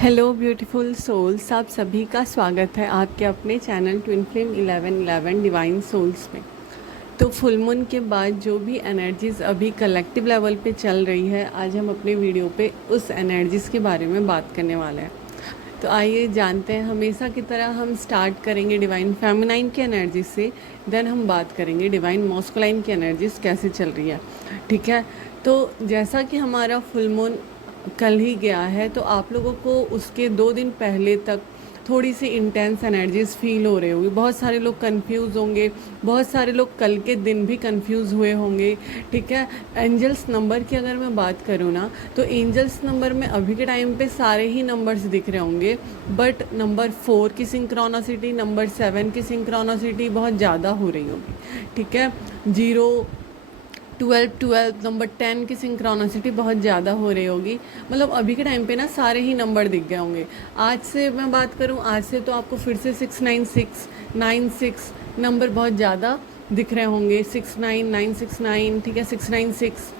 Hello beautiful souls, आप सभी का स्वागत है आपके अपने channel twin flame 1111 divine souls में। तो फुल मून के बाद जो भी एनर्जीज़ अभी कलेक्टिव लेवल पे चल रही है, आज हम अपने वीडियो पे उस एनर्जीज़ के बारे में बात करने वाले हैं। तो आइए जानते हैं। हमेशा की तरह हम स्टार्ट करेंगे डिवाइन फेमिनाइन की एनर्जी से, देन हम बात करेंगे डिवाइन मॉस्कुलाइन की एनर्जीज़ कैसे चल रही है। ठीक है, तो जैसा कि हमारा फुल मून कल ही गया है, तो आप लोगों को उसके 2 दिन पहले तक थोड़ी सी इंटेंस एनर्जीज फील हो रही होगी। बहुत सारे लोग कंफ्यूज होंगे, बहुत सारे लोग कल के दिन भी कंफ्यूज हुए होंगे। ठीक है, एंजल्स नंबर की अगर मैं बात करूँ ना, तो एंजल्स नंबर में अभी के टाइम पे सारे ही नंबर्स दिख रहे होंगे, बट नंबर 4 की सिंक्रोनोसिटी, नंबर 7 की सिंक्रोनोसिटी बहुत ज़्यादा हो रही होगी। ठीक है, 0 12 नंबर 10 की सिंक्रोनिसिटी बहुत ज़्यादा हो रही होगी। मतलब अभी के टाइम पे ना सारे ही नंबर दिख गए होंगे। आज से मैं बात करूँ, आज से तो आपको फिर से 696 96 नंबर बहुत ज़्यादा दिख रहे होंगे। 69969, ठीक है, 696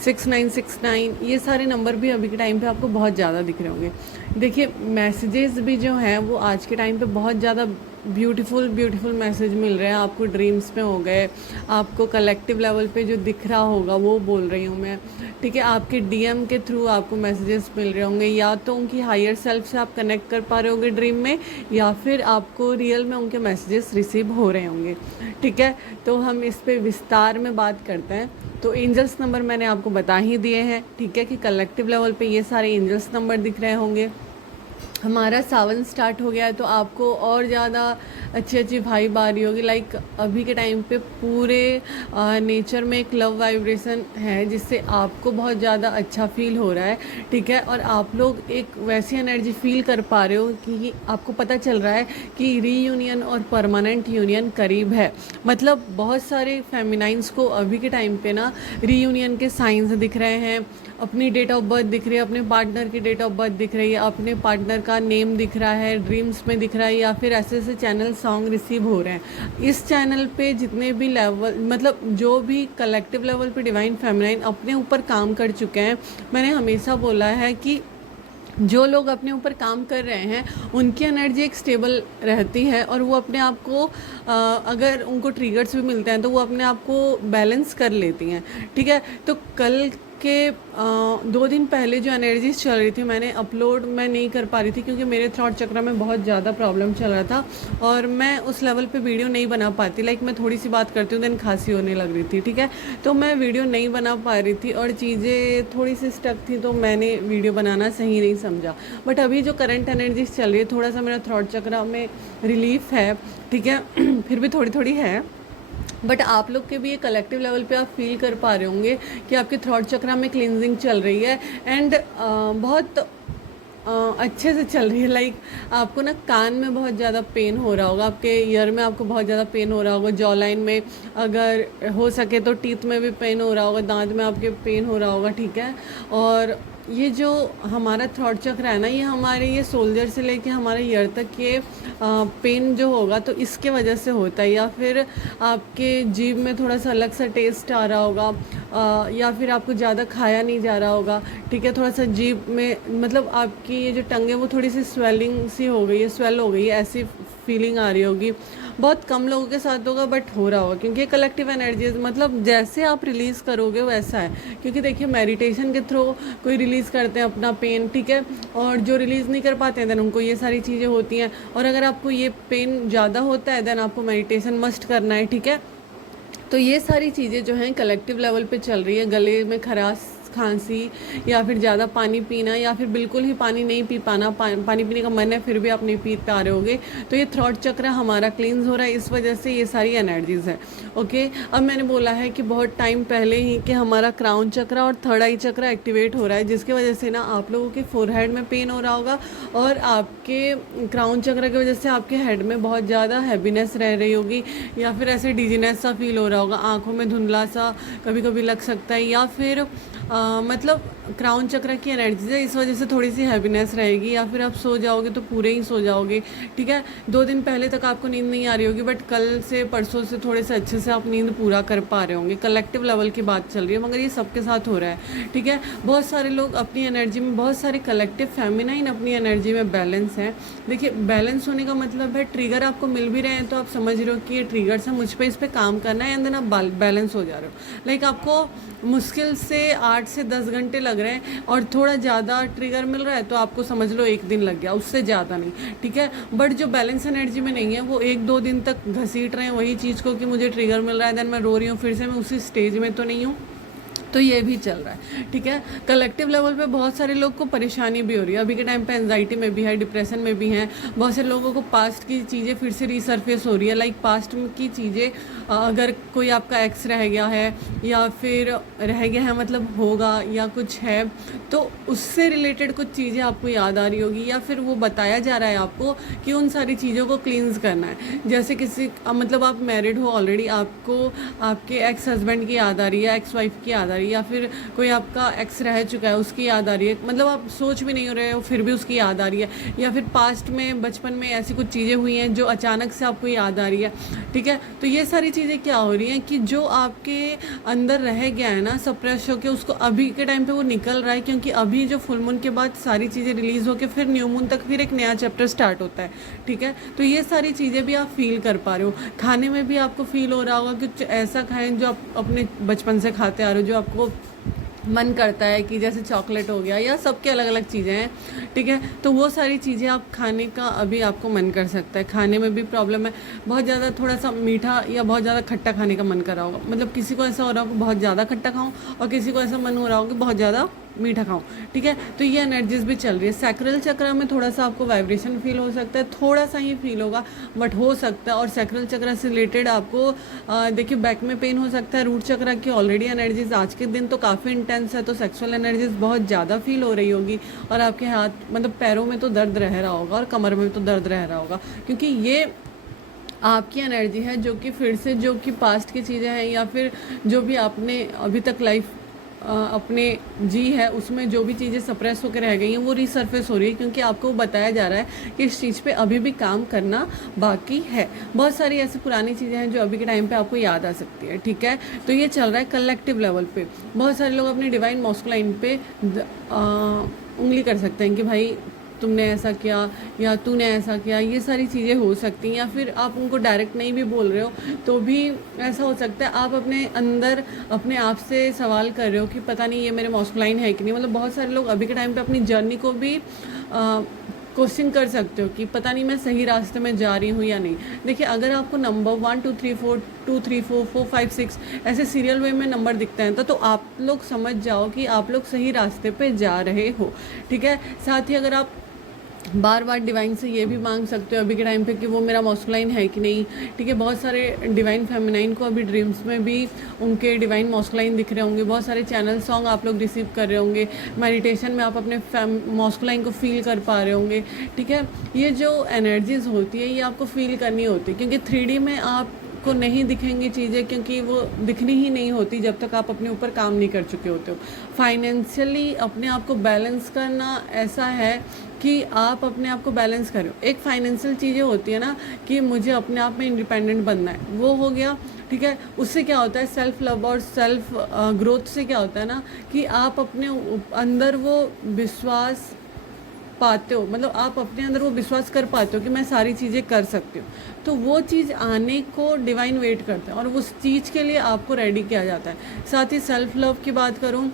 6969, ये सारे नंबर भी अभी के टाइम पे आपको बहुत ज़्यादा दिख रहे होंगे। देखिए, मैसेजेस भी जो हैं वो आज के टाइम पे बहुत ज़्यादा ब्यूटीफुल मैसेज मिल रहे हैं आपको। ड्रीम्स में हो गए, आपको कलेक्टिव लेवल पे जो दिख रहा होगा वो बोल रही हूँ मैं। ठीक है, आपके डीएम के थ्रू आपको मैसेजेस मिल रहे होंगे, या तो उनकी हायर सेल्फ से आप कनेक्ट कर पा रहे होंगे ड्रीम में, या फिर आपको रियल में उनके मैसेजेस रिसीव हो रहे होंगे। ठीक है, तो हम इस पे विस्तार में बात करते हैं। तो एंजल्स नंबर मैंने आपको बता ही दिए हैं। ठीक है, कि कलेक्टिव लेवल पे ये सारे एंजल्स नंबर दिख रहे होंगे। हमारा सावन स्टार्ट हो गया है, तो आपको और ज़्यादा अच्छी वाइब आ रही होगी। लाइक अभी के टाइम पे पूरे नेचर में एक लव वाइब्रेशन है, जिससे आपको बहुत ज़्यादा अच्छा फील हो रहा है। ठीक है, और आप लोग एक वैसी एनर्जी फील कर पा रहे हो कि आपको पता चल रहा है कि रीयूनियन और परमानेंट यूनियन करीब है। मतलब बहुत सारे फेमिनाइंस को अभी के टाइम पे ना रीयूनियन के साइंस दिख रहे हैं। अपनी डेट ऑफ बर्थ दिख रही है, अपने पार्टनर की डेट ऑफ बर्थ दिख रही है, अपने पार्टनर का नेम दिख रहा है, ड्रीम्स में दिख रहा है, या फिर ऐसे ऐसे चैनल सॉन्ग रिसीव हो रहे हैं। इस चैनल पे जितने भी लेवल, मतलब जो भी कलेक्टिव लेवल पे डिवाइन फेमिनाइन अपने ऊपर काम कर चुके हैं, मैंने हमेशा बोला है कि जो लोग अपने ऊपर काम कर रहे हैं उनकी एनर्जी एक स्टेबल रहती है, और वो अपने आप को अगर उनको ट्रिगर्स भी मिलते हैं तो वो अपने आप को बैलेंस कर लेती हैं। ठीक है, तो कल के 2 दिन पहले जो एनर्जीज चल रही थी, मैंने अपलोड मैं नहीं कर पा रही थी क्योंकि मेरे थ्रॉट चक्र में बहुत ज़्यादा प्रॉब्लम चल रहा था, और मैं उस लेवल पे वीडियो नहीं बना पाती। लाइक मैं थोड़ी सी बात करती हूँ देन खांसी होने लग रही थी। ठीक है, तो मैं वीडियो नहीं बना पा रही थी और चीज़ें थोड़ी सी स्टक थी, तो मैंने वीडियो बनाना सही नहीं समझा। बट अभी जो करंट एनर्जीज चल रही है, थोड़ा सा मेरा थ्रॉट चक्र में रिलीफ है। ठीक है, फिर भी थोड़ी थोड़ी है, बट आप लोग के भी ये कलेक्टिव लेवल पे आप फील कर पा रहे होंगे कि आपके थ्रॉट चक्रा में क्लिनजिंग चल रही है, एंड बहुत अच्छे से चल रही है। लाइक आपको ना कान में बहुत ज़्यादा पेन हो रहा होगा, आपके ईयर में आपको बहुत ज़्यादा पेन हो रहा होगा, जॉ लाइन में, अगर हो सके तो टीथ में भी पेन हो रहा होगा, दांत में आपके पेन हो रहा होगा। ठीक है, और ये जो हमारा थ्रॉट चक्र है ना, ये हमारे ये सोल्जर से लेके हमारे ईयर तक ये पेन जो होगा तो इसके वजह से होता है, या फिर आपके जीभ में थोड़ा सा अलग सा टेस्ट आ रहा होगा, या फिर आपको ज़्यादा खाया नहीं जा रहा होगा। ठीक है, थोड़ा सा जीभ में, मतलब आपकी ये जो टंग है वो थोड़ी सी स्वेलिंग सी हो गई है, स्वेल हो गई है, ऐसी फीलिंग आ रही होगी। बहुत कम लोगों के साथ होगा बट हो रहा होगा, क्योंकि कलेक्टिव एनर्जीज, मतलब जैसे आप रिलीज़ करोगे वैसा है। क्योंकि देखिए, मेडिटेशन के थ्रू कोई रिलीज़ करते हैं अपना पेन, ठीक है, और जो रिलीज़ नहीं कर पाते हैं देन उनको ये सारी चीज़ें होती हैं। और अगर आपको ये पेन ज़्यादा होता है देन आपको मेडिटेशन मस्ट करना है। ठीक है, तो ये सारी चीज़ें जो हैं कलेक्टिव लेवल पे चल रही है। गले में खराश, खांसी, या फिर ज़्यादा पानी पीना, या फिर बिल्कुल ही पानी नहीं पी पाना, पानी पीने का मन है फिर भी आप नहीं पी पा रहे होगे, तो ये थ्रॉट चक्र हमारा क्लींस हो रहा है, इस वजह से ये सारी एनर्जीज़ है। ओके, अब मैंने बोला है कि बहुत टाइम पहले ही कि हमारा क्राउन चक्र और थर्ड आई चक्र एक्टिवेट हो रहा है, जिसकी वजह से ना आप लोगों के फोरहेड में पेन हो रहा होगा, और आपके क्राउन चक्र की वजह से आपके हेड में बहुत ज़्यादा हैप्पीनेस रह रही होगी, या फिर ऐसे डिजीनेस सा फील हो रहा होगा, आँखों में धुंधला सा कभी कभी लग सकता है, या फिर मतलब क्राउन चक्र की एनर्जी है, इस वजह से थोड़ी सी हैवीनेस रहेगी, या फिर आप सो जाओगे तो पूरे ही सो जाओगे, ठीक है। 2 दिन पहले तक आपको नींद नहीं आ रही होगी, बट कल से परसों से थोड़े से अच्छे से आप नींद पूरा कर पा रहे होंगे। कलेक्टिव लेवल की बात चल रही है, मगर ये सबके साथ हो रहा है, ठीक है। बहुत सारे लोग अपनी एनर्जी में, बहुत सारे कलेक्टिव फेमिनाइन अपनी एनर्जी में बैलेंस है। देखिए, बैलेंस होने का मतलब है ट्रिगर आपको मिल भी रहे हैं तो आप समझ रहे हो कि ये ट्रिगर्स है, मुझ पर इस पर काम करना है, एंड देन आप बैलेंस हो जा रहे हो। लाइक आपको मुश्किल से 8 से 10 घंटे लग रहे हैं और थोड़ा ज़्यादा ट्रिगर मिल रहा है तो आपको समझ लो 1 दिन लग गया, उससे ज़्यादा नहीं, ठीक है। बट जो बैलेंस एनर्जी में नहीं है वो 1-2 दिन तक घसीट रहे हैं वही चीज़ को कि मुझे ट्रिगर मिल रहा है, देन मैं रो रही हूँ, फिर से मैं उसी स्टेज में तो नहीं हूँ, तो ये भी चल रहा है, ठीक है। कलेक्टिव लेवल पे बहुत सारे लोग को परेशानी भी हो रही है अभी के टाइम पे, एंजाइटी में भी है, डिप्रेशन में भी हैं। बहुत से लोगों को पास्ट की चीज़ें फिर से रिसर्फेस हो रही है, लाइक पास्ट की चीज़ें, अगर कोई आपका एक्स रह गया है या फिर रह गया है मतलब होगा या कुछ है, तो उससे रिलेटेड कुछ चीज़ें आपको याद आ रही होगी, या फिर वो बताया जा रहा है आपको कि उन सारी चीज़ों को क्लींस करना है। जैसे किसी मतलब आप मैरिड हो ऑलरेडी, आपको आपके एक्स हस्बैंड की याद आ रही है, एक्स वाइफ की याद आ रही है, या फिर कोई आपका एक्स रह चुका है उसकी याद आ रही है, मतलब आप सोच भी नहीं हो रहे हो फिर भी उसकी याद आ रही है, या फिर पास्ट में बचपन में ऐसी कुछ चीज़ें हुई हैं जो अचानक से आपको याद आ रही है, ठीक है। तो ये सारी चीज़ें क्या हो रही हैं कि जो आपके अंदर रह गया है ना सप्रेस होकर, उसको अभी के टाइम पे वो निकल रहा है, क्योंकि अभी जो फुल मून के बाद सारी चीज़ें रिलीज़ होकर फिर न्यू मून तक फिर एक नया चैप्टर स्टार्ट होता है, ठीक है। तो ये सारी चीज़ें भी आप फील कर पा रहे हो। खाने में भी आपको फील हो रहा होगा कि कुछ ऐसा खाएं जो आप अपने बचपन से खाते आ रहे हो, जो आपको मन करता है, कि जैसे चॉकलेट हो गया, या सबके अलग अलग चीज़ें हैं, ठीक है। तो वो सारी चीज़ें आप खाने का अभी आपको मन कर सकता है। खाने में भी प्रॉब्लम है, बहुत ज़्यादा थोड़ा सा मीठा या बहुत ज़्यादा खट्टा खाने का मन कर रहा होगा, मतलब किसी को ऐसा हो रहा होगा बहुत ज़्यादा खट्टा खाऊं, और किसी को ऐसा मन हो रहा होगा कि बहुत ज़्यादा मीठा खाऊं, ठीक है। तो ये एनर्जीज भी चल रही है। सैक्रल चक्र में थोड़ा सा आपको वाइब्रेशन फील हो सकता है, थोड़ा सा ही फील होगा बट हो सकता है। और सैक्रल चक्र से रिलेटेड आपको देखिए बैक में पेन हो सकता है। रूट चक्र की ऑलरेडी एनर्जीज आज के दिन तो काफ़ी इंटेंस है, तो सेक्सुअल एनर्जीज बहुत ज़्यादा फील हो रही होगी, और आपके हाथ मतलब पैरों में तो दर्द रह रहा होगा और कमर में तो दर्द रह रहा होगा, क्योंकि ये आपकी एनर्जी है जो कि फिर से, जो कि पास्ट की चीज़ें हैं या फिर जो भी आपने अभी तक लाइफ अपने जी है उसमें जो भी चीज़ें सप्रेस होकर रह गई हैं वो रिसर्फेस हो रही है, क्योंकि आपको बताया जा रहा है कि इस चीज़ पे अभी भी काम करना बाकी है। बहुत सारी ऐसी पुरानी चीज़ें हैं जो अभी के टाइम पे आपको याद आ सकती है, ठीक है। तो ये चल रहा है कलेक्टिव लेवल पे। बहुत सारे लोग अपने डिवाइन मॉस्कुलाइन पे उंगली कर सकते हैं कि भाई तुमने ऐसा किया या तूने ऐसा किया, ये सारी चीज़ें हो सकती हैं। या फिर आप उनको डायरेक्ट नहीं भी बोल रहे हो तो भी ऐसा हो सकता है आप अपने अंदर अपने आप से सवाल कर रहे हो कि पता नहीं ये मेरे मॉस्कुलाइन है कि नहीं। मतलब बहुत सारे लोग अभी के टाइम पे अपनी जर्नी को भी क्वेश्चन कर सकते हो कि पता नहीं मैं सही रास्ते में जा रही हूँ या नहीं। देखिए, अगर आपको नंबर 1 2 3 4 2 3 4 4 5 6 ऐसे सीरियल वे में नंबर दिखते हैं तो आप लोग समझ जाओ कि आप लोग सही रास्ते पे जा रहे हो, ठीक है। साथ ही अगर आप बार बार डिवाइन से ये भी मांग सकते हो अभी के टाइम पे कि वो मेरा मॉस्कुलाइन है कि नहीं, ठीक है। बहुत सारे डिवाइन फेमिनाइन को अभी ड्रीम्स में भी उनके डिवाइन मॉस्कुलाइन दिख रहे होंगे। बहुत सारे चैनल सॉन्ग आप लोग रिसीव कर रहे होंगे, मेडिटेशन में आप अपने मॉस्कुलाइन को फील कर पा रहे होंगे, ठीक है। ये जो एनर्जीज होती है ये आपको फील करनी होती है, क्योंकि 3D में आपको नहीं दिखेंगी चीज़ें, क्योंकि वो दिखनी ही नहीं होती जब तक आप अपने ऊपर काम नहीं कर चुके होते हो। फाइनेंशियली अपने आप को बैलेंस करना ऐसा है कि आप अपने आप को बैलेंस करो। एक फाइनेंशियल चीज़ें होती है ना कि मुझे अपने आप में इंडिपेंडेंट बनना है, वो हो गया, ठीक है। उससे क्या होता है, सेल्फ लव और सेल्फ ग्रोथ से क्या होता है ना कि आप अपने अंदर वो विश्वास पाते हो, मतलब आप अपने अंदर वो विश्वास कर पाते हो कि मैं सारी चीज़ें कर सकती हूँ। तो वो चीज़ आने को डिवाइन वेट करता है और उस चीज़ के लिए आपको रेडी किया जाता है। साथ ही सेल्फ लव की बात करूँ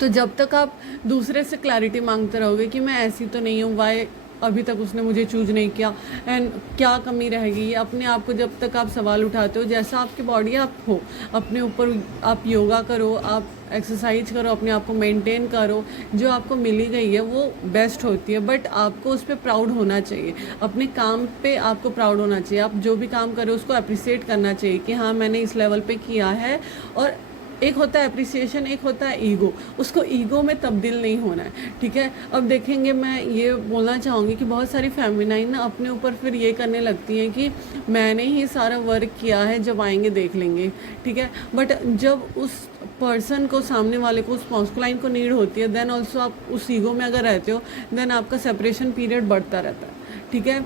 तो जब तक आप दूसरे से क्लैरिटी मांगते रहोगे कि मैं ऐसी तो नहीं हूँ, वाई अभी तक उसने मुझे चूज नहीं किया एंड क्या कमी रह गई, अपने आप को जब तक आप सवाल उठाते हो, जैसा आपकी बॉडी आप हो अपने ऊपर, आप योगा करो, आप एक्सरसाइज करो, अपने आप को मेंटेन करो, जो आपको मिली गई है वो बेस्ट होती है। बट आपको उस पर प्राउड होना चाहिए, अपने काम पे आपको प्राउड होना चाहिए। आप जो भी काम करो उसको अप्रिशिएट करना चाहिए कि हाँ मैंने इस लेवल पे किया है और एक होता है अप्रिसिएशन, एक होता है ईगो। उसको ईगो में तब्दील नहीं होना है, ठीक है। अब देखेंगे, मैं ये बोलना चाहूँगी कि बहुत सारी फेमिनाइन ना अपने ऊपर फिर ये करने लगती हैं कि मैंने ही सारा वर्क किया है, जब आएंगे देख लेंगे, ठीक है। बट जब उस पर्सन को, सामने वाले को, उस मॉस्कुलाइन को नीड होती है, देन ऑल्सो आप उस ईगो में अगर रहते हो, देन आपका सेपरेशन पीरियड बढ़ता रहता है, ठीक है।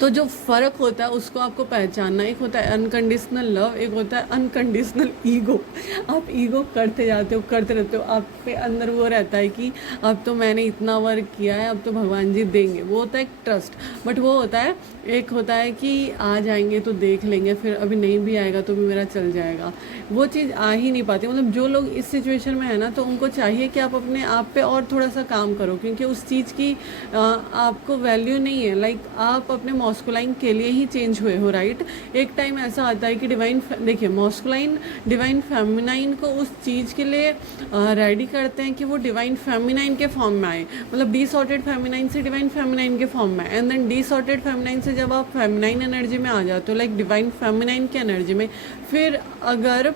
तो जो फ़र्क होता है उसको आपको पहचानना। एक होता है अनकंडीशनल लव, एक होता है अनकंडीशनल ईगो। आप ईगो करते जाते हो, करते रहते हो, आप पे अंदर वो रहता है कि अब तो मैंने इतना वर्क किया है, अब तो भगवान जी देंगे। वो होता है एक ट्रस्ट। बट वो होता है, एक होता है कि आ जाएंगे तो देख लेंगे, फिर अभी नहीं भी आएगा तो भी मेरा चल जाएगा। वो चीज़ आ ही नहीं पाती। मतलब जो लोग इस सिचुएशन में है ना, तो उनको चाहिए कि आप अपने आप पे और थोड़ा सा काम करो, क्योंकि उस चीज़ की आपको वैल्यू नहीं है। लाइक आप अपने मॉस्कुलाइन के लिए ही चेंज हुए हो, राइट। एक टाइम ऐसा आता है कि देखिए मॉस्कुलाइन डिवाइन फेमिनाइन को उस चीज़ के लिए रेडी करते हैं कि वो डिवाइन फेमिनाइन के फॉर्म में आए। मतलब डिसऑर्डेड फेमिनाइन से डिवाइन फेमिनाइन के फॉर्म में, एंड देन डिसऑर्डेड फेमिनाइन से जब आप फेमिनाइन एनर्जी में आ जाते हो, लाइक डिवाइन फेमिनाइन की एनर्जी में, फिर अगर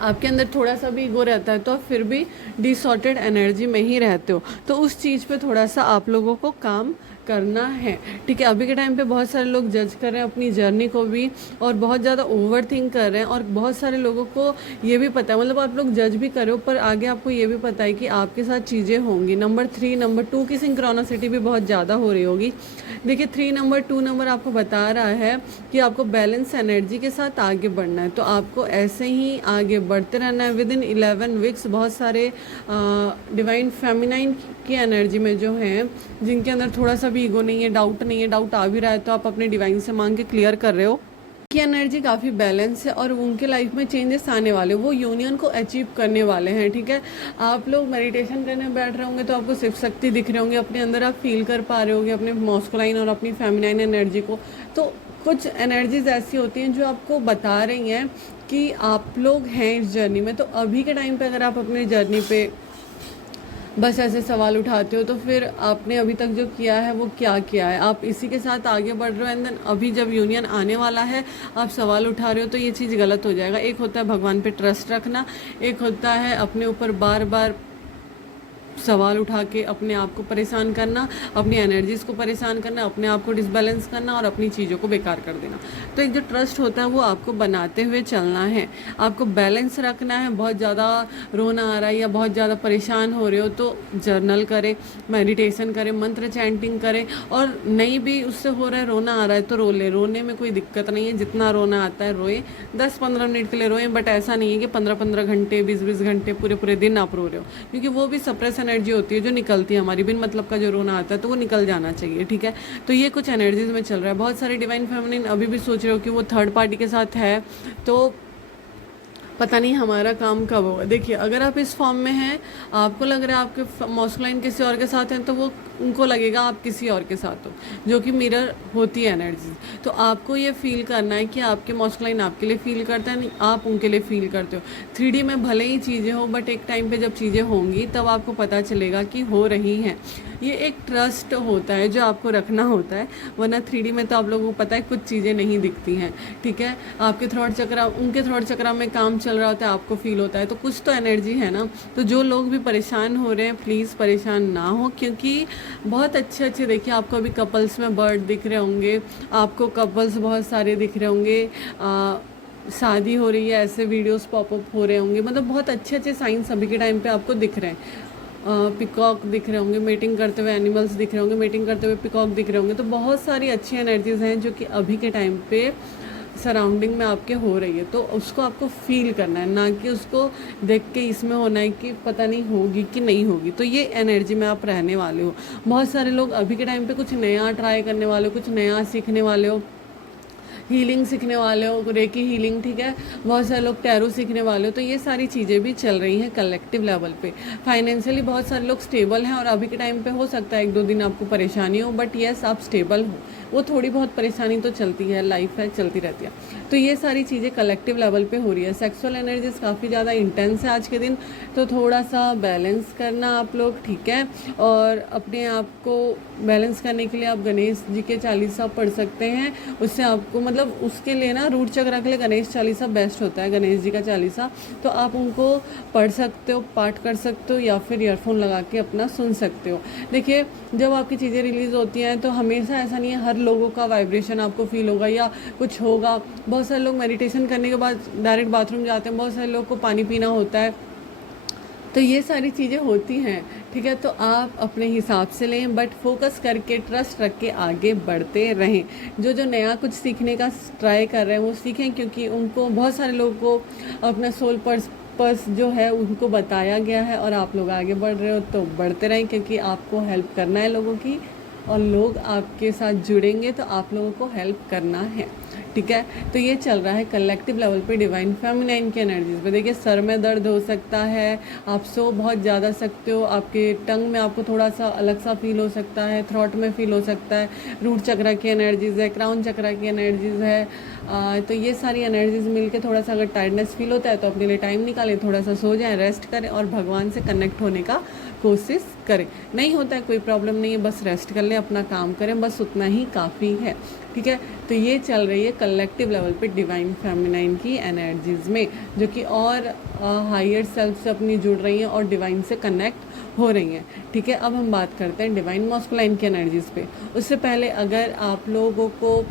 आपके अंदर थोड़ा सा भी ईगो रहता है तो आप फिर भी डिसऑर्डेड एनर्जी में ही रहते हो। तो उस चीज़ पे थोड़ा सा आप लोगों को काम करना है, ठीक है। अभी के टाइम पे बहुत सारे लोग जज कर रहे हैं अपनी जर्नी को भी, और बहुत ज़्यादा ओवर थिंक कर रहे हैं, और बहुत सारे लोगों को ये भी पता है, मतलब आप लोग जज भी कर रहे हो, पर आगे आपको ये भी पता है कि आपके साथ चीज़ें होंगी। नंबर 3, नंबर 2 की सिंक्रोनिसिटी भी बहुत ज़्यादा हो रही होगी। देखिए 3 नंबर 2 नंबर आपको बता रहा है कि आपको बैलेंस एनर्जी के साथ आगे बढ़ना है, तो आपको ऐसे ही आगे बढ़ते रहना है। विद इन 11 वीक्स बहुत सारे डिवाइन फेमिनाइन की एनर्जी में जो हैं, जिनके अंदर थोड़ा सा भी ईगो नहीं है, डाउट नहीं है, डाउट आ भी रहा है तो आप अपने डिवाइन से मांग के क्लियर कर रहे हो की एनर्जी काफ़ी बैलेंस है, और उनके लाइफ में चेंजेस आने वाले, वो यूनियन को अचीव करने वाले हैं, ठीक है। आप लोग मेडिटेशन करने बैठ रहे होंगे तो आपको शिव शक्ति दिख रहे होंगे, अपने अंदर आप फील कर पा रहे होंगे अपने मॉस्कुलाइन और अपनी फेमिनाइन एनर्जी को। तो कुछ एनर्जीज ऐसी होती हैं जो आपको बता रही हैं कि आप लोग हैं इस जर्नी में। तो अभी के टाइम पे अगर आप अपनी जर्नी पे बस ऐसे सवाल उठाते हो, तो फिर आपने अभी तक जो किया है वो क्या किया है, आप इसी के साथ आगे बढ़ रहे हो, एंड देन अभी जब यूनियन आने वाला है आप सवाल उठा रहे हो, तो ये चीज़ गलत हो जाएगा। एक होता है भगवान पे ट्रस्ट रखना, एक होता है अपने ऊपर बार बार सवाल उठा के अपने आप को परेशान करना, अपनी एनर्जीज़ को परेशान करना, अपने आप को डिसबैलेंस करना और अपनी चीज़ों को बेकार कर देना। तो एक जो ट्रस्ट होता है वो आपको बनाते हुए चलना है, आपको बैलेंस रखना है। बहुत ज़्यादा रोना आ रहा है या बहुत ज़्यादा परेशान हो रहे हो तो जर्नल करें, मेडिटेशन करें, मंत्र चैंटिंग करें, और नहीं भी उससे हो रहा है, रोना आ रहा है तो रो ले। रोने में कोई दिक्कत नहीं है, जितना रोना आता है रोए, 10-15 मिनट के लिए रोएं, बट ऐसा नहीं है कि 15-15 घंटे 20-20 घंटे पूरे दिन आप रो रहे हो, क्योंकि वो भी सप्रेस एनर्जी होती है जो निकलती है हमारी। बिन मतलब का जो रोना आता है तो वो निकल जाना चाहिए, ठीक है। तो ये कुछ एनर्जीज में चल रहा है। बहुत सारे डिवाइन फेमिनिन अभी भी सोच रहे हो कि वो थर्ड पार्टी के साथ है, तो पता नहीं हमारा काम कब होगा। देखिए अगर आप इस फॉर्म में हैं, आपको लग रहा है आपके मॉस्कुलाइन किसी और के साथ हैं, तो वो उनको लगेगा आप किसी और के साथ हो, जो कि मिरर होती है एनर्जी। तो आपको ये फील करना है कि आपके मॉस्कुलाइन आपके लिए फील करता है, नहीं आप उनके लिए फील करते हो। 3D में भले ही चीज़ें हो, बट एक टाइम पे जब चीज़ें होंगी तब आपको पता चलेगा कि हो रही हैं। ये एक ट्रस्ट होता है जो आपको रखना होता है, वरना 3D में तो आप लोगों को पता है कुछ चीज़ें नहीं दिखती हैं, ठीक है। आपके थ्रोट चक्रा, उनके थ्रोट चक्रा में काम चल रहा होता है, आपको फील होता है, तो कुछ तो एनर्जी है ना। तो जो लोग भी परेशान हो रहे हैं प्लीज़ परेशान ना हो, क्योंकि बहुत अच्छे अच्छे, देखिए आपको अभी कपल्स में बर्ड दिख रहे होंगे, आपको कपल्स बहुत सारे दिख रहे होंगे, शादी हो रही है ऐसे वीडियोस पॉपअप हो रहे होंगे, मतलब बहुत अच्छे अच्छे साइंस अभी के टाइम पे आपको दिख रहे हैं। पिकॉक दिख रहे होंगे मीटिंग करते हुए, एनिमल्स दिख रहे होंगे मीटिंग करते हुए, पिकॉक दिख रहे होंगे। तो बहुत सारी अच्छी एनर्जीज़ हैं जो कि अभी के टाइम पे सराउंडिंग में आपके हो रही है, तो उसको आपको फील करना है, ना कि उसको देख के इसमें होना है कि पता नहीं होगी कि नहीं होगी। तो ये एनर्जी में आप रहने वाले हो। बहुत सारे लोग अभी के टाइम पे कुछ नया ट्राई करने वाले हो, कुछ नया सीखने वाले हो, हीलिंग सीखने वाले हो, रेकी हीलिंग, ठीक है। बहुत सारे लोग टैरो सीखने वाले हो। तो ये सारी चीज़ें भी चल रही हैं कलेक्टिव लेवल पे। फाइनेंशियली बहुत सारे लोग स्टेबल हैं, और अभी के टाइम पे हो सकता है 1-2 दिन आपको परेशानी हो, बट येस आप स्टेबल हो। वो थोड़ी बहुत परेशानी तो चलती है, लाइफ है, चलती रहती है। तो ये सारी चीज़ें कलेक्टिव लेवल पे हो रही है। सेक्सुअल एनर्जीज काफ़ी ज़्यादा इंटेंस है आज के दिन, तो थोड़ा सा बैलेंस करना आप लोग, ठीक है। और अपने आप को बैलेंस करने के लिए आप गणेश जी के चालीसा पढ़ सकते हैं, उससे आपको मतलब मतलब उसके लिए ना रूट चक्रा के लिए गणेश चालीसा बेस्ट होता है, गणेश जी का चालीसा। तो आप उनको पढ़ सकते हो, पाठ कर सकते हो, या फिर ईयरफोन लगा के अपना सुन सकते हो। देखिए जब आपकी चीज़ें रिलीज़ होती हैं तो हमेशा ऐसा नहीं है हर लोगों का वाइब्रेशन आपको फील होगा या कुछ होगा। बहुत सारे लोग मेडिटेशन करने के बाद डायरेक्ट बाथरूम जाते हैं, बहुत सारे लोग को पानी पीना होता है, तो ये सारी चीज़ें होती हैं, ठीक है। तो आप अपने हिसाब से लें, बट फोकस करके ट्रस्ट रख के आगे बढ़ते रहें। जो जो नया कुछ सीखने का ट्राई कर रहे हैं वो सीखें, क्योंकि उनको बहुत सारे लोगों को अपना सोल पर्पस जो है उनको बताया गया है, और आप लोग आगे बढ़ रहे हो तो बढ़ते रहें, क्योंकि आपको हेल्प करना है लोगों की, और लोग आपके साथ जुड़ेंगे तो आप लोगों को हेल्प करना है, ठीक है। तो ये चल रहा है कलेक्टिव लेवल पे डिवाइन फेमिनाइन की एनर्जीज पे। देखिए सर में दर्द हो सकता है, आप सो बहुत ज़्यादा सकते हो, आपके टंग में आपको थोड़ा सा अलग सा फील हो सकता है, थ्रॉट में फील हो सकता है, रूट चक्रा की एनर्जीज़ है, क्राउन चक्रा की एनर्जीज़ है। तो ये सारी एनर्जीज मिलके थोड़ा सा अगर टायर्डनेस फील होता है तो अपने लिए टाइम निकालें, थोड़ा सा सो जाएं, रेस्ट करें और भगवान से कनेक्ट होने का कोशिश करें। नहीं होता है कोई प्रॉब्लम नहीं है, बस रेस्ट कर लें, अपना काम करें, बस उतना ही काफ़ी है, ठीक है। तो ये चल रही है कलेक्टिव लेवल पे डिवाइन फेमिनाइन की एनर्जीज में, जो कि और हायर सेल्फ से अपनी जुड़ रही हैं और डिवाइन से कनेक्ट हो रही हैं, ठीक है। अब हम बात करते हैं डिवाइन मॉस्कुलाइन की एनर्जीज पे। उससे पहले अगर आप लोगों को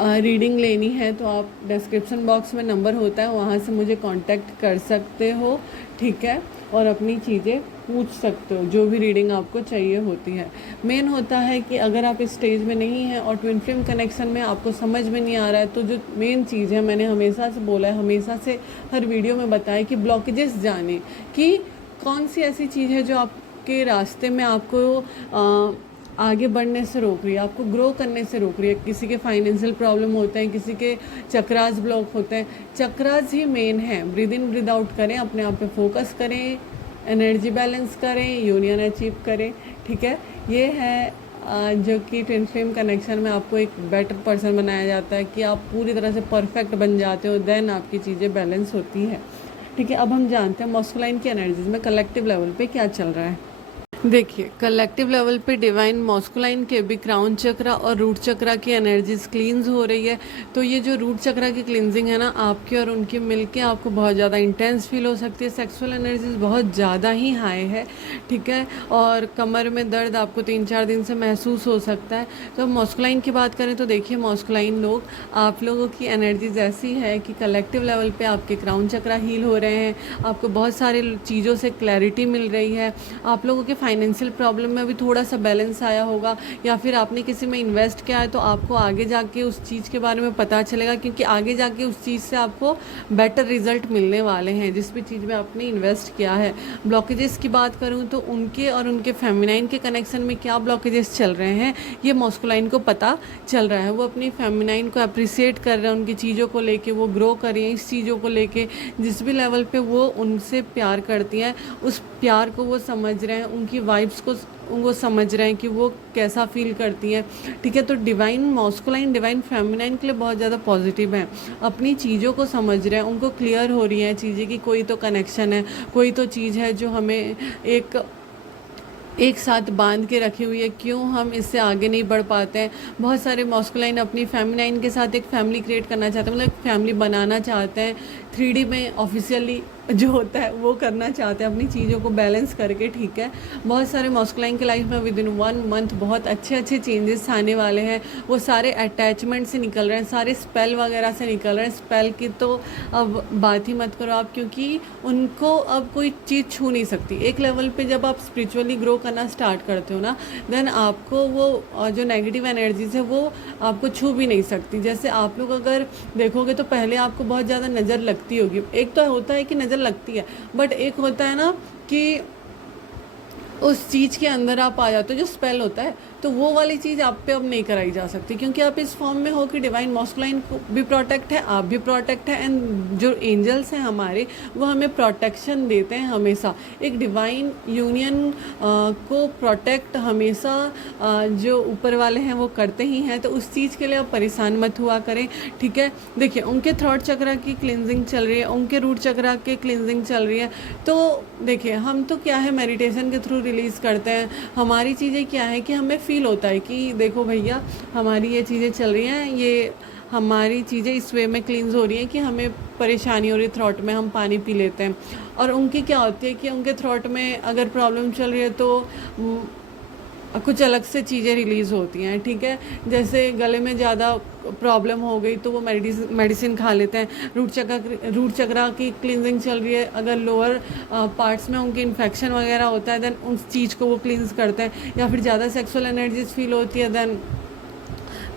रीडिंग लेनी है तो आप डिस्क्रिप्शन बॉक्स में नंबर होता है, वहाँ से मुझे कांटेक्ट कर सकते हो, ठीक है, और अपनी चीज़ें पूछ सकते हो, जो भी रीडिंग आपको चाहिए होती है। मेन होता है कि अगर आप इस स्टेज में नहीं हैं और ट्विन फ्लेम कनेक्शन में आपको समझ में नहीं आ रहा है, तो जो मेन चीज़ है, मैंने हमेशा से बोला है, हमेशा से हर वीडियो में बताया कि ब्लॉकेजेस जाने कि कौन सी ऐसी चीज़ है जो आपके रास्ते में आपको आगे बढ़ने से रोक रही है, आपको ग्रो करने से रोक रही है। किसी के फाइनेंशियल प्रॉब्लम होते हैं, किसी के चक्रास ब्लॉक होते हैं, चक्रास ही मेन है। ब्रीद इन ब्रीद आउट करें, अपने आप पे फोकस करें, एनर्जी बैलेंस करें, यूनियन अचीव करें, ठीक है। ये है जो कि ट्विन फ्लेम कनेक्शन में आपको एक बेटर पर्सन बनाया जाता है, कि आप पूरी तरह से परफेक्ट बन जाते हो, देन आपकी चीज़ें बैलेंस होती है, ठीक है। अब हम जानते हैं मॉस्कुलाइन की एनर्जीज में कलेक्टिव लेवल पे क्या चल रहा है। देखिए कलेक्टिव लेवल पे डिवाइन मॉस्कुलाइन के भी क्राउन चक्रा और रूट चक्रा की एनर्जीज क्लींस हो रही है। तो ये जो रूट चक्रा की क्लींजिंग है ना, आपकी और उनकी मिलके आपको बहुत ज़्यादा इंटेंस फील हो सकती है, सेक्सुअल एनर्जीज बहुत ज़्यादा ही हाई है, ठीक है। और कमर में दर्द आपको 3-4 दिन से महसूस हो सकता है। तो मॉस्कुलाइन की बात करें तो देखिए मॉस्कुलाइन लोग, आप लोगों की एनर्जीज ऐसी है कि कलेक्टिव लेवल पे आपके क्राउन चक्रा हील हो रहे हैं, आपको बहुत सारी चीज़ों से क्लैरिटी मिल रही है, आप लोगों के फाइनेंशियल प्रॉब्लम में अभी थोड़ा सा बैलेंस आया होगा, या फिर आपने किसी में इन्वेस्ट किया है तो आपको आगे जाके उस चीज़ के बारे में पता चलेगा, क्योंकि आगे जाके उस चीज़ से आपको बेटर रिजल्ट मिलने वाले हैं जिस भी चीज़ में आपने इन्वेस्ट किया है। ब्लॉकेजेस की बात करूँ तो उनके और उनके फेमिनाइन के कनेक्शन में क्या ब्लॉकेजेस चल रहे हैं ये मॉस्कुलाइन को पता चल रहा है। वो अपनी फेमिनाइन को अप्रिसिएट कर रहे हैं, उनकी चीज़ों को लेके वो ग्रो कर रही हैं, इस चीज़ों को लेके जिस भी लेवल पे वो उनसे प्यार करती हैं उस प्यार को वो समझ रहे हैं, उनकी वाइब्स को वो समझ रहे हैं कि वो कैसा फील करती हैं, ठीक है। तो डिवाइन मॉस्कुलाइन डिवाइन फेमिनाइन के लिए बहुत ज़्यादा पॉजिटिव है, अपनी चीज़ों को समझ रहे हैं, उनको क्लियर हो रही है चीज़ें कि कोई तो कनेक्शन है, कोई तो चीज़ है जो हमें एक साथ बांध के रखी हुई है, क्यों हम इससे आगे नहीं बढ़ पाते हैं। बहुत सारे मॉस्कुलाइन अपनी फेमिनाइन के साथ एक फैमिली क्रिएट करना चाहते हैं, मतलब एक फैमिली बनाना चाहते हैं, 3D में ऑफिशियली जो होता है वो करना चाहते हैं, अपनी चीज़ों को बैलेंस करके, ठीक है। बहुत सारे मॉस्कुलाइन के लाइफ में विद इन 1 मंथ बहुत अच्छे अच्छे चेंजेस आने वाले हैं। वो सारे अटैचमेंट से निकल रहे हैं, सारे स्पेल वगैरह से निकल रहे हैं। स्पेल की तो अब बात ही मत करो आप, क्योंकि उनको अब कोई चीज़ छू नहीं सकती। एक लेवल पे जब आप स्पिरिचुअली ग्रो करना स्टार्ट करते हो ना, देन आपको वो जो नेगेटिव एनर्जीज है वो आपको छू भी नहीं सकती। जैसे आप लोग अगर देखोगे तो पहले आपको बहुत ज़्यादा नज़र लगती होगी, एक तो होता है कि नज़र लगती है, बट एक होता है ना कि उस चीज़ के अंदर आप आ जाते हो, जो स्पेल होता है, तो वो वाली चीज़ आप पे अब नहीं कराई जा सकती, क्योंकि आप इस फॉर्म में हो कि डिवाइन मॉस्कुलाइन को भी प्रोटेक्ट है, आप भी प्रोटेक्ट है, एंड जो एंजल्स हैं हमारे वो हमें प्रोटेक्शन देते हैं हमेशा। एक डिवाइन यूनियन को प्रोटेक्ट हमेशा जो ऊपर वाले हैं वो करते ही हैं, तो उस चीज़ के लिए आप परेशान मत हुआ करें, ठीक है। देखिए उनके थ्रॉट चक्रा की क्लिनजिंग चल रही है, उनके रूट चक्रा के क्लिनजिंग चल रही है। तो देखिए हम तो क्या है मेडिटेशन के थ्रू रिलीज़ करते हैं, हमारी चीज़ें क्या है कि हमें फील होता है कि देखो भैया हमारी ये चीज़ें चल रही हैं, ये हमारी चीज़ें इस वे में क्लींस हो रही हैं कि हमें परेशानी हो रही है थ्रॉट में, हम पानी पी लेते हैं। और उनकी क्या होती है कि उनके थ्रॉट में अगर प्रॉब्लम चल रही है तो कुछ अलग से चीज़ें रिलीज़ होती हैं, ठीक है। जैसे गले में ज़्यादा प्रॉब्लम हो गई तो वो मेडिसिन खा लेते हैं। रूट चक्रा की क्लींजिंग चल रही है, अगर लोअर पार्ट्स में उनके इन्फेक्शन वगैरह होता है देन उस चीज़ को वो क्लींस करते हैं। या फिर ज़्यादा सेक्सुअल एनर्जीज फील होती है देन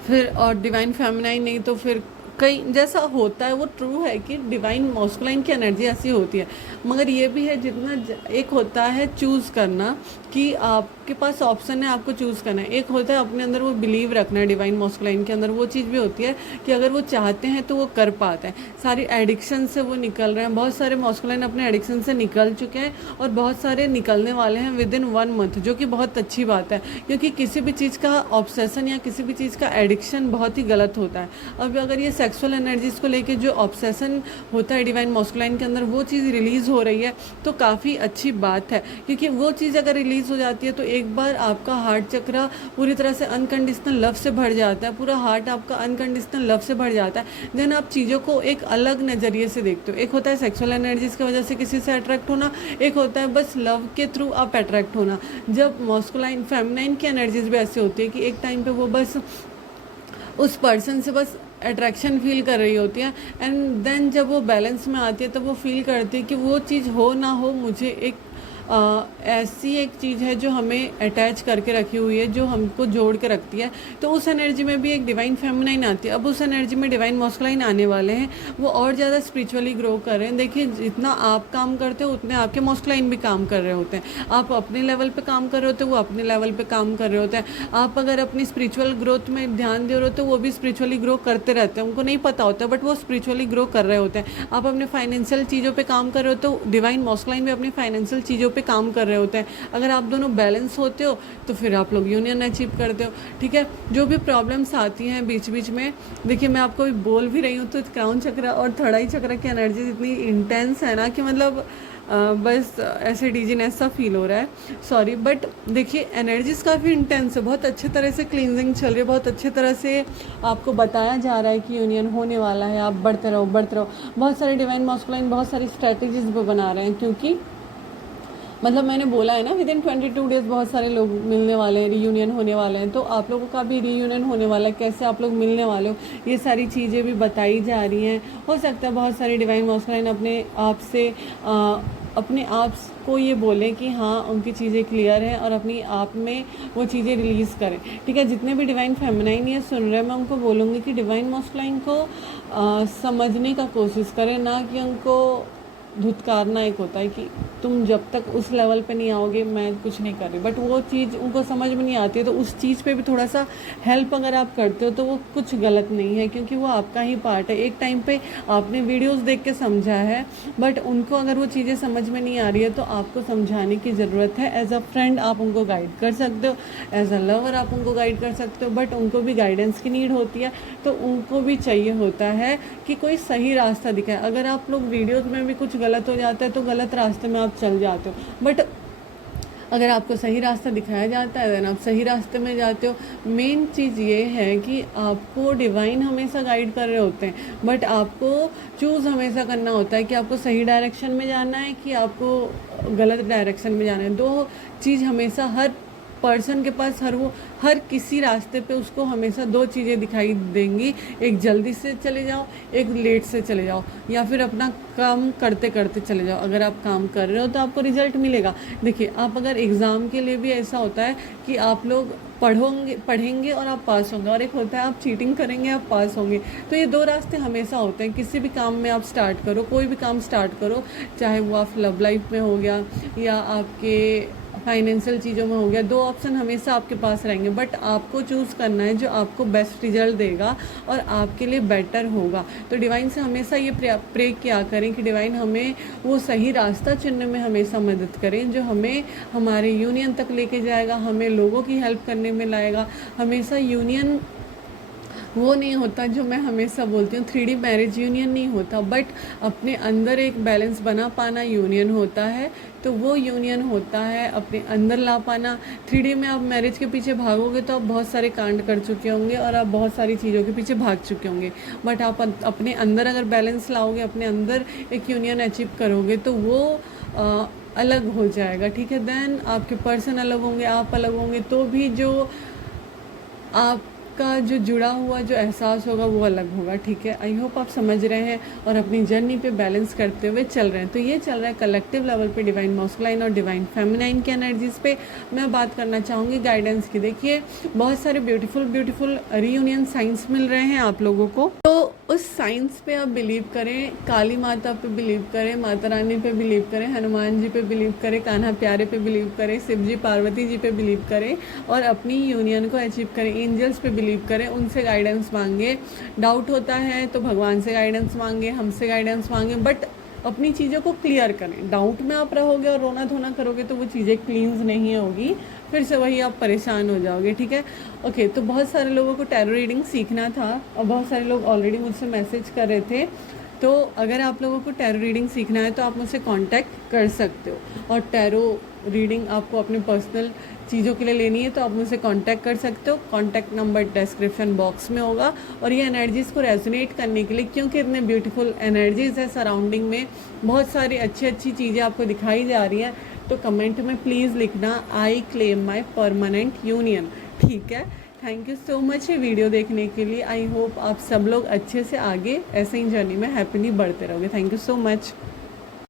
फिर, और डिवाइन फेमिनाइन नहीं तो फिर कई जैसा होता है। वो ट्रू है कि डिवाइन मॉस्कुलाइन की एनर्जी ऐसी होती है, मगर ये भी है एक होता है चूज़ करना कि आपके पास ऑप्शन है, आपको चूज़ करना है। एक होता है अपने अंदर वो बिलीव रखना है डिवाइन मॉस्कुलाइन के अंदर। वो चीज़ भी होती है कि अगर वो चाहते हैं तो वो कर पाते हैं। सारी एडिक्शन से वो निकल रहे हैं, बहुत सारे मॉस्कुलाइन अपने एडिक्शन से निकल चुके हैं और बहुत सारे निकलने वाले हैं विदिन 1 मंथ, जो कि बहुत अच्छी बात है। क्योंकि किसी भी चीज़ का ऑब्सेशन या किसी भी चीज़ का एडिक्शन बहुत ही गलत होता है। अब अगर ये सेक्सुअल एनर्जीज को लेके जो ऑब्सेशन होता है डिवाइन मॉस्कुलाइन के अंदर, वो चीज़ रिलीज़ हो रही है तो काफ़ी अच्छी बात है। क्योंकि वो चीज़ अगर रिलीज़ हो जाती है तो एक बार आपका हार्ट चक्रा पूरी तरह से अनकंडीशनल लव से भर जाता है, पूरा हार्ट आपका अनकंडीशनल लव से भर जाता है। देन आप चीज़ों को एक अलग नज़रिए से देखते हो। एक होता है सेक्सुअल एनर्जीज की वजह से किसी से अट्रैक्ट होना, एक होता है बस लव के थ्रू आप अट्रैक्ट होना। जब मॉस्कुलाइन फेमिनाइन की एनर्जीज भी ऐसी होती है कि एक टाइम पे वो बस उस पर्सन से बस अट्रैक्शन फील कर रही होती है, एंड देन जब वो बैलेंस में आती है तब वो फील करती है कि वो चीज़ हो ना हो, मुझे एक ऐसी एक चीज़ है जो हमें अटैच करके रखी हुई है, जो हमको जोड़ के रखती है। तो उस एनर्जी में भी एक डिवाइन फेमिनाइन आती है। अब उस एनर्जी में डिवाइन मॉस्कुलाइन आने वाले हैं, वो और ज़्यादा स्पिरिचुअली ग्रो कर रहे हैं। देखिए जितना आप काम करते हो उतने आपके मॉस्कुलाइन भी काम कर रहे होते हैं। आप अपने लेवल पे काम कर रहे होते हो, वो अपने लेवल पे काम कर रहे होते हैं। आप अगर अपनी स्पिरिचुअल ग्रोथ में ध्यान दे रहे हो तो वो भी स्पिरिचुअली ग्रो करते रहते हैं। उनको नहीं पता होता बट वो स्पिरिचुअली ग्रो कर रहे होते हैं। आप अपने फाइनेंशियल चीज़ों पर काम कर रहे हो तो डिवाइन मॉस्कुलाइन भी अपनी फाइनेंशियल चीज़ों पर काम कर रहे होते हैं। अगर आप दोनों बैलेंस होते हो तो फिर आप लोग यूनियन अचीव करते हो, ठीक है। जो भी प्रॉब्लम्स आती हैं बीच बीच में, देखिए मैं आपको बोल भी रही हूँ तो क्राउन चक्र और थर्ड आई चक्र की एनर्जी इतनी इंटेंस है ना कि मतलब बस ऐसे डिजीनेस सा फील हो रहा है, सॉरी। बट देखिए एनर्जीज काफ़ी इंटेंस है, बहुत अच्छे तरह से क्लींजिंग चल रही है, बहुत अच्छे तरह से आपको बताया जा रहा है कि यूनियन होने वाला है, आप बढ़ते रहो बढ़ते रहो। बहुत सारे डिवाइन मॉस्कुलाइन बहुत सारी स्ट्रैटेजीज भी बना रहे हैं, क्योंकि मतलब मैंने बोला है ना विदिन 22 डेज बहुत सारे लोग मिलने वाले हैं, रीयूनियन होने वाले हैं। तो आप लोगों का भी रीयूनियन होने वाला है, कैसे आप लोग मिलने वाले हो, ये सारी चीज़ें भी बताई जा रही हैं। हो सकता है बहुत सारे डिवाइन मॉस्कुलाइन अपने आप को ये बोलें कि हाँ उनकी चीज़ें क्लियर हैं और अपनी आप में वो चीज़ें रिलीज़ करें, ठीक है। जितने भी डिवाइन फेमिनाइन ये सुन रहे हैं मैं उनको बोलूँगी कि डिवाइन मॉस्कुलाइन को समझने का कोशिश करें, ना कि उनको धुतकारना। एक होता है कि तुम जब तक उस लेवल पे नहीं आओगे मैं कुछ नहीं कर रही, बट वो चीज़ उनको समझ में नहीं आती है। तो उस चीज़ पे भी थोड़ा सा हेल्प अगर आप करते हो तो वो कुछ गलत नहीं है, क्योंकि वो आपका ही पार्ट है। एक टाइम पे आपने वीडियोस देख के समझा है, बट उनको अगर वो चीज़ें समझ में नहीं आ रही है तो आपको समझाने की ज़रूरत है। एज अ फ्रेंड आप उनको गाइड कर सकते हो, एज अ लवर आप उनको गाइड कर सकते हो, बट उनको भी गाइडेंस की नीड होती है। तो उनको भी चाहिए होता है कि कोई सही रास्ता दिखाए। अगर आप लोग वीडियोज़ में भी कुछ गलत हो जाता है तो गलत रास्ते में आप चल जाते हो, बट अगर आपको सही रास्ता दिखाया जाता है देन आप सही रास्ते में जाते हो। मेन चीज़ ये है कि आपको डिवाइन हमेशा गाइड कर रहे होते हैं, बट आपको चूज़ हमेशा करना होता है कि आपको सही डायरेक्शन में जाना है कि आपको गलत डायरेक्शन में जाना है। दो चीज़ हमेशा हर पर्सन के पास हर किसी रास्ते पे उसको हमेशा दो चीज़ें दिखाई देंगी, एक जल्दी से चले जाओ, एक लेट से चले जाओ, या फिर अपना काम करते करते चले जाओ। अगर आप काम कर रहे हो तो आपको रिजल्ट मिलेगा। देखिए आप अगर एग्ज़ाम के लिए भी ऐसा होता है कि आप लोग पढ़ेंगे और आप पास होंगे, और एक होता है आप चीटिंग करेंगे आप पास होंगे। तो ये दो रास्ते हमेशा होते हैं। किसी भी काम में आप स्टार्ट करो, कोई भी काम स्टार्ट करो, चाहे वो आप लव लाइफ में हो गया या आपके फाइनेंशियल चीज़ों में हो गया, दो ऑप्शन हमेशा आपके पास रहेंगे, बट आपको चूज़ करना है जो आपको बेस्ट रिजल्ट देगा और आपके लिए बेटर होगा। तो डिवाइन से हमेशा ये प्रे किया करें कि डिवाइन हमें वो सही रास्ता चुनने में हमेशा मदद करें, जो हमें हमारे यूनियन तक लेके जाएगा, हमें लोगों की हेल्प करने में लाएगा। हमेशा यूनियन वो नहीं होता जो मैं हमेशा बोलती हूँ, 3D मैरिज यूनियन नहीं होता, बट अपने अंदर एक बैलेंस बना पाना यूनियन होता है। तो वो यूनियन होता है अपने अंदर ला पाना। 3D में आप मैरिज के पीछे भागोगे तो आप बहुत सारे कांड कर चुके होंगे और आप बहुत सारी चीज़ों के पीछे भाग चुके होंगे। बट आप अपने अंदर अगर बैलेंस लाओगे, अपने अंदर एक यूनियन अचीव करोगे तो वो अलग हो जाएगा, ठीक है। देन आपके पर्सन अलग होंगे, आप अलग होंगे, तो भी जो आपका जो जुड़ा हुआ जो एहसास होगा वो अलग होगा, ठीक है। आई होप आप समझ रहे हैं और अपनी जर्नी पे बैलेंस करते हुए चल रहे हैं। तो ये चल रहा है कलेक्टिव लेवल पे डिवाइन मॉस्कुलाइन और डिवाइन फेमिनाइन की एनर्जीज़ पे। मैं बात करना चाहूँगी गाइडेंस की। देखिए, बहुत सारे ब्यूटीफुल रीयूनियन साइंस मिल रहे हैं आप लोगों को, तो उस साइंस पे आप बिलीव करें, काली माता पे बिलीव करें, माता रानी पे बिलीव करें, हनुमान जी पे बिलीव करें, कान्हा प्यारे पे बिलीव करें, शिव जी पार्वती जी पे बिलीव करें और अपनी यूनियन को अचीव करें। एंजल्स पे बिलीव करें, उनसे गाइडेंस मांगे। डाउट होता है तो भगवान से गाइडेंस मांगे, हमसे गाइडेंस मांगे, बट अपनी चीज़ों को क्लियर करें। डाउट में आप रहोगे और रोना धोना करोगे तो वो चीज़ें क्लींस नहीं होगी, फिर से वही आप परेशान हो जाओगे, ठीक है। ओके, तो बहुत सारे लोगों को टैरो रीडिंग सीखना था और बहुत सारे लोग ऑलरेडी मुझसे मैसेज कर रहे थे। तो अगर आप लोगों को टैरो रीडिंग सीखना है तो आप मुझसे कांटेक्ट कर सकते हो, और टैरो रीडिंग आपको अपने पर्सनल चीज़ों के लिए लेनी है तो आप मुझसे कांटेक्ट कर सकते हो। कांटेक्ट नंबर डिस्क्रिप्शन बॉक्स में होगा। और ये एनर्जीज़ को रेजोनेट करने के लिए, क्योंकि इतने ब्यूटीफुल एनर्जीज़ है सराउंडिंग में, बहुत सारी अच्छी चीज़ें आपको दिखाई जा रही हैं, तो कमेंट में प्लीज़ लिखना I claim my permanent union, ठीक है। थैंक यू सो मच ये वीडियो देखने के लिए। आई होप आप सब लोग अच्छे से आगे ऐसे ही जर्नी में हैप्पीली बढ़ते रहोगे। Thank you so much.